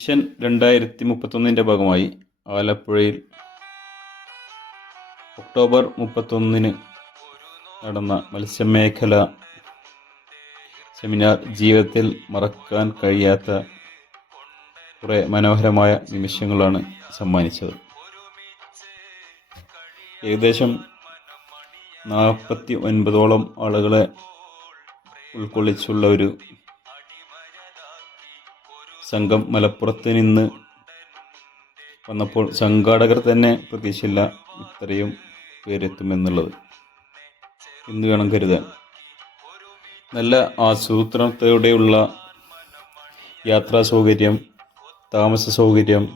Mission 2031 ഭാഗമായി ആലപ്പുഴയിൽ October 31 നടന്ന മത്സ്യമേഖല സെമിനാർ ജീവിതത്തിൽ മറക്കാൻ കഴിയാത്ത കുറേ മനോഹരമായ നിമിഷങ്ങളാണ് സമ്മാനിച്ചത്. ഏകദേശം 49ഓളം ആളുകളെ ഉൾക്കൊള്ളിച്ചുള്ള ഒരു സംഘം മലപ്പുറത്ത് നിന്ന് വന്നപ്പോൾ സംഘാടകർ തന്നെ പ്രതീക്ഷയില്ല ഇത്രയും പേരെത്തുമെന്നുള്ളത് എന്ന് വേണം കരുതാൻ. നല്ല ആസൂത്രണത്തോടെയുള്ള യാത്രാ സൗകര്യം, താമസ സൗകര്യം,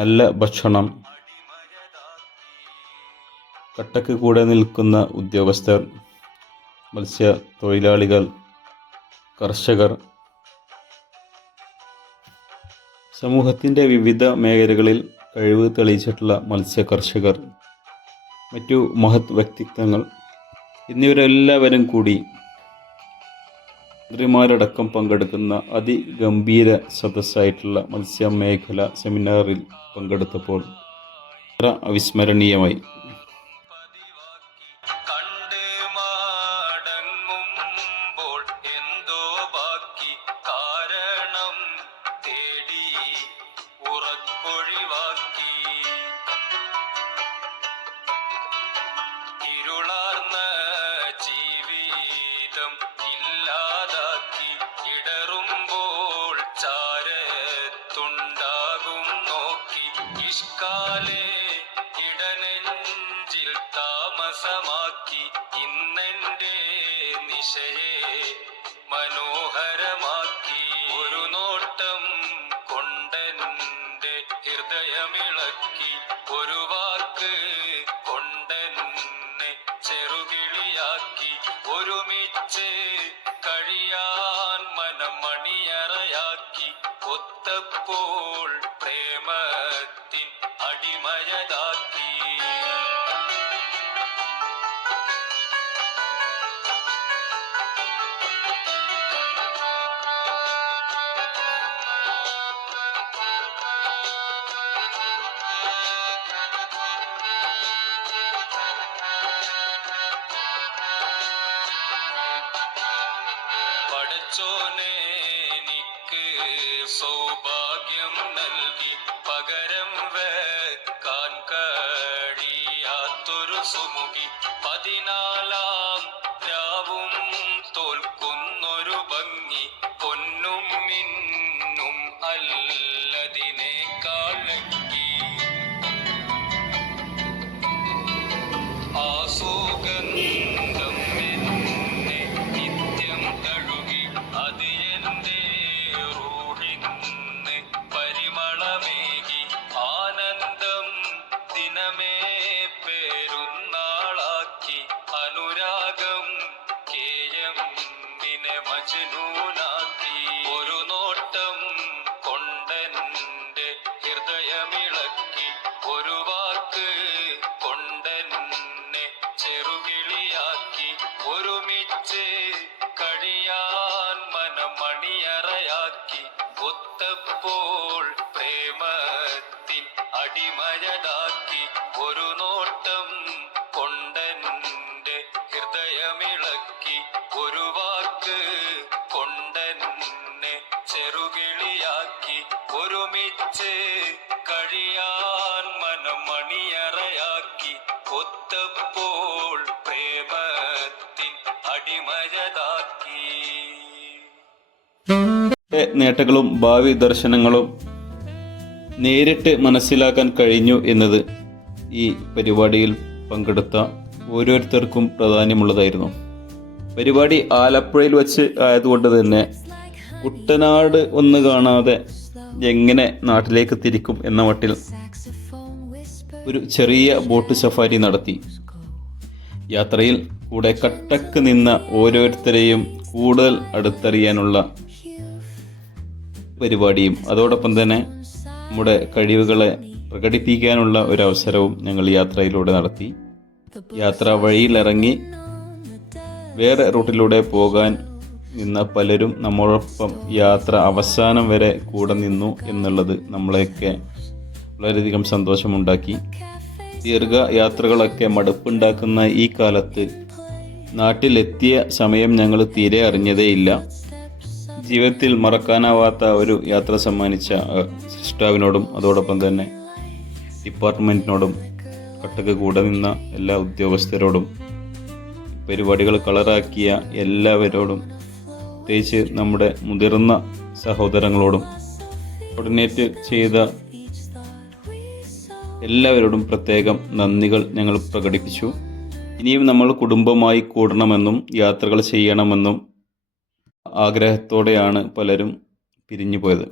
നല്ല ഭക്ഷണം, കട്ടക്ക് കൂടെ നിൽക്കുന്ന ഉദ്യോഗസ്ഥർ, മത്സ്യ തൊഴിലാളികൾ, കർഷകർ, സമൂഹത്തിൻ്റെ വിവിധ മേഖലകളിൽ കഴിവ് തെളിയിച്ചിട്ടുള്ള മത്സ്യ കർഷകർ, മറ്റു മഹത് വ്യക്തിത്വങ്ങൾ എന്നിവരെല്ലാവരും കൂടി മന്ത്രിമാരടക്കം പങ്കെടുക്കുന്ന അതിഗംഭീര സദസ്സായിട്ടുള്ള മത്സ്യമേഖല സെമിനാറിൽ പങ്കെടുത്തപ്പോൾ അത്ര അവിസ്മരണീയമായി. താമസമാക്കി ഇന്നെൻ്റെ നിശയെ മനോഹരമാക്കി. ഒരു നോട്ടം കൊണ്ടെൻ്റെ ഹൃദയമിളക്കി, ഒരു വാക്ക് കൊണ്ടെന്നെ ചെറുകിളിയാക്കി. ഒരുമിച്ച് കഴിയാൻ മനം മണിയറയാക്കി. ഒത്തപ്പോൾ പ്രേമത്തിൻ അടിമയതാക്കി. പടച്ചോനെ എനിക്ക് സൗഭാഗ്യം നൽകി, പകരം വെക്കാൻ കഴിയാത്തൊരു സുമുഖി. 14 രാവും തോൽക്കുന്നൊരു ഭംഗി, പൊന്നും മിന്നും അല്ലതിനേക്കാൾ ലക്കി. ആ സുഗന്ധം എന്നെ നിത്യം തഴുകി, അത് എന്റെ റൂഹിന്ന് പരിമളമേകി. ആനന്ദം ദിനമേ പെരുന്നാളാക്കി, അനുരാഗം കേയമ്മിനെ മജ്നൂനാക്കി. ഒരു നോട്ടം കൊണ്ടെൻ്റെ ഹൃദയമിളക്കി, ഒരു വാക്ക് കൊണ്ടെന്നെ ചെറുകിളിയാക്കി. ഒരുമിച്ച് കഴിയാൻ മനം മണിയറയാക്കി. ഒത്തപ്പോൾ പ്രേമത്തിൻ അടിമയതാക്കി. ഒരു നോട്ടം കൊണ്ടെൻ്റെ ഹൃദയമിളക്കി, ഒരു വാക്ക് കൊണ്ടെന്നെ ചെറുകിളിയാക്കി. ഒരുമിച്ച് കഴിയാൻ മനം മണിയറയാക്കി. ഒത്തപ്പോൾ പ്രേമത്തിൻ അടിമയതാക്കി. നേട്ടങ്ങളും ഭാവി ദർശനങ്ങളും നേരിട്ട് മനസ്സിലാക്കാൻ കഴിഞ്ഞു എന്നത് ഈ പരിപാടിയിൽ പങ്കെടുത്ത ഓരോരുത്തർക്കും പ്രാധാന്യമുള്ളതായിരുന്നു. പരിപാടി ആലപ്പുഴയിൽ വച്ച് ആയതുകൊണ്ട് തന്നെ കുട്ടനാട് ഒന്ന് കാണാതെ എങ്ങനെ നാട്ടിലേക്ക് തിരിക്കും എന്ന മട്ടിൽ ഒരു ചെറിയ ബോട്ട് സഫാരി നടത്തി. യാത്രയിൽ കൂടെ കട്ടക്ക് നിന്ന ഓരോരുത്തരെയും കൂടുതൽ അടുത്തറിയാനുള്ള പരിപാടിയും അതോടൊപ്പം തന്നെ നമ്മുടെ കഴിവുകളെ പ്രകടിപ്പിക്കാനുള്ള ഒരവസരവും ഞങ്ങൾ യാത്രയിലൂടെ നടത്തി. യാത്ര വഴിയിലിറങ്ങി വേറെ റൂട്ടിലൂടെ പോകാൻ നിന്ന പലരും നമ്മളോടൊപ്പം യാത്ര അവസാനം വരെ കൂടെ നിന്നു എന്നുള്ളത് നമ്മളെയൊക്കെ വളരെയധികം സന്തോഷമുണ്ടാക്കി. ദീർഘയാത്രകളൊക്കെ മടുപ്പുണ്ടാക്കുന്ന ഈ കാലത്ത് നാട്ടിലെത്തിയ സമയം ഞങ്ങൾ തീരെ അറിഞ്ഞതേയില്ല. ജീവിതത്തിൽ മറക്കാനാവാത്ത ഒരു യാത്ര സമ്മാനിച്ച സിസ്റ്റാവിനോടും അതോടൊപ്പം തന്നെ ഡിപ്പാർട്ട്മെൻറ്റിനോടും കട്ടക്ക് കൂടെ നിന്ന എല്ലാ ഉദ്യോഗസ്ഥരോടും പരിപാടികൾ കളറാക്കിയ എല്ലാവരോടും, പ്രത്യേകിച്ച് നമ്മുടെ മുതിർന്ന സഹോദരങ്ങളോടും കോർഡിനേറ്റ് ചെയ്ത എല്ലാവരോടും പ്രത്യേകം നന്ദികൾ ഞങ്ങൾ പ്രകടിപ്പിച്ചു. ഇനിയും നമ്മൾ കുടുംബമായി കൂടണമെന്നും യാത്രകൾ ചെയ്യണമെന്നും ആഗ്രഹത്തോടെയാണ് പലരും പിരിഞ്ഞു പോയത്.